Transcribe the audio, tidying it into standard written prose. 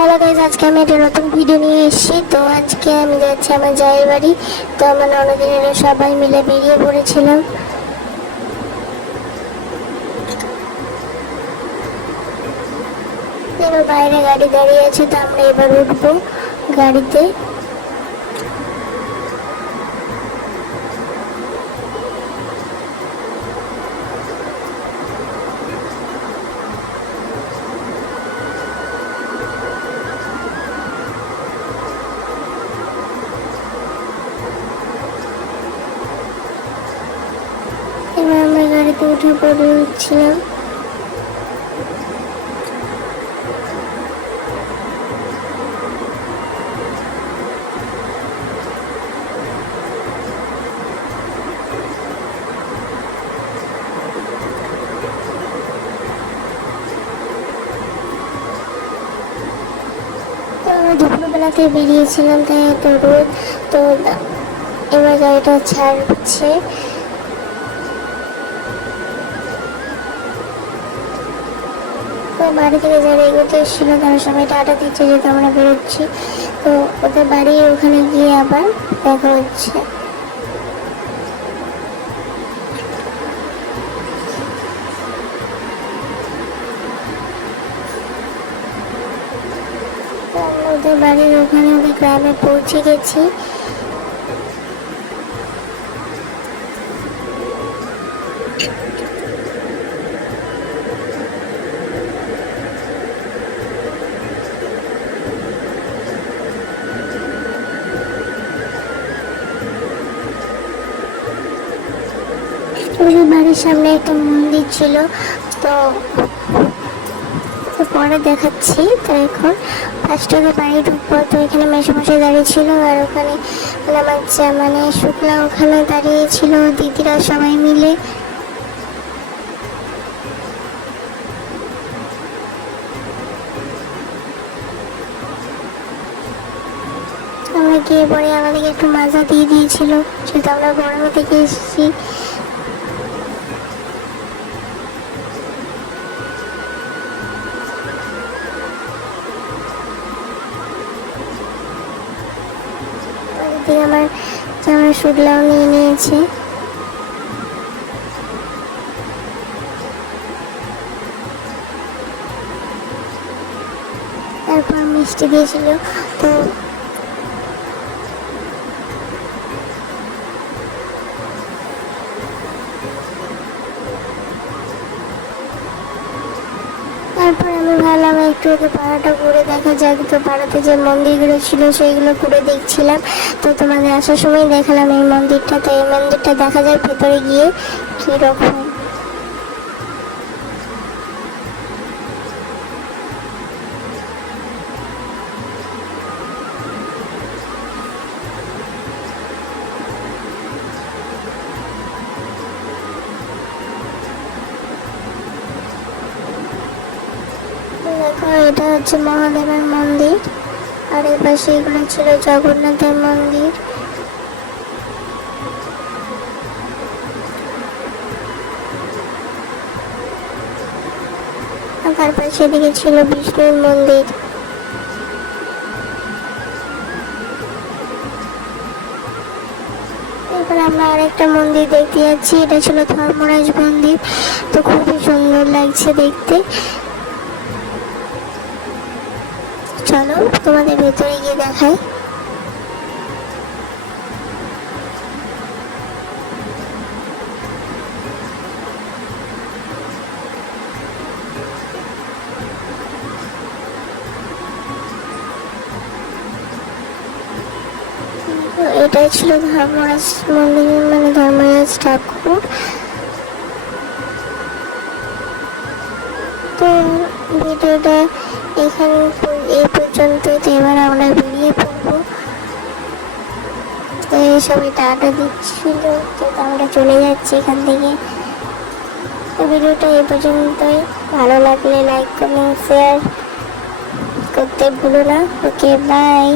Hello guys, আজকে আমি একটা নতুন ভিডিও নিয়ে এসেছি। তো আজকে আমি যাচ্ছি আমার জায়ের বাড়ি। তো আমার ননদিনেরা সবাই মিলে বেরিয়ে পড়েছিলাম। এবার বাইরে গাড়ি দাঁড়িয়ে আছে, তো আমরা এবার উঠবো গাড়িতে। এবার আমরা গাড়িতে উঠে পড়ে উঠছিলাম। আমরা দুপুরবেলাতে বেরিয়েছিলাম, তাই এত রোদ। তো এবার গাড়িটা ছাড়ছে। তো বাড়ি থেকে যারা এগোতে এসেছিল তারা সবাই টাটা দিচ্ছে, যেহেতু আমরা বেরোচ্ছি। তো ওদের বাড়ি ওখানে গিয়ে আবার দেখা হচ্ছে। তো আমরা ওদের বাড়ির ওখানে ওদের গ্রামে পৌঁছে গেছি। ওদের বাড়ির সামনে একটা মন্দির ছিল। তো পরে দেখাচ্ছি। তো এখন ফার্স্ট ওদের বাড়ি ঢুকবো। তো এখানে মেশামশাই দাঁড়িয়ে ছিল, আর ওখানে আমার মানে শুক্লা ওখানে দাঁড়িয়ে ছিল, দিদিরা সবাই মিলে। আমরা গিয়ে পরে আমাদেরকে একটু মাজা দিয়ে দিয়েছিল, যেহেতু আমরা গরমে থেকে এসেছি। আমার জামার শুকলাও নিয়ে নিয়েছে। তারপর মিষ্টি দিয়েছিল। তো তারপর আমি ভাবলাম একটু ওকে পাড়াটা ঘুরে দেখা যাক। তো পাড়াতে যে মন্দিরগুলো ছিল সেইগুলো ঘুরে দেখছিলাম। তো তোমাদের আসার সময় দেখালাম এই মন্দিরটা। তো এই মন্দিরটা দেখা যায় ভেতরে গিয়ে কীরকম। দেখো, এটা হচ্ছে মহাদেবের মন্দির, আর এই পাশে এগুলো ছিল জগন্নাথের মন্দির। তার পাশে দিকে ছিল বিষ্ণুর মন্দির। এবার আমরা আরেকটা মন্দির দেখতে যাচ্ছি, এটা ছিল ধর্মরাজ মন্দির। তো খুবই সুন্দর লাগছে দেখতে। চলো তোমাদের ভেতরে গিয়ে দেখাই। এটাই ছিল ধর্মরাজ মন্দির, মানে ধর্মরাজ ঠাকুর। তো ভিডিওটা এখানে এই পর্যন্ত। তো এবার আমরা বেরিয়ে পড়বো। তো এই সবাই টাটা দিচ্ছিল, তো আমরা চলে যাচ্ছি এখান থেকে। তো ভিডিওটা এই পর্যন্তই। ভালো লাগলে লাইক কমেন্ট শেয়ার করতে ভুলো না। ওকে, বাই।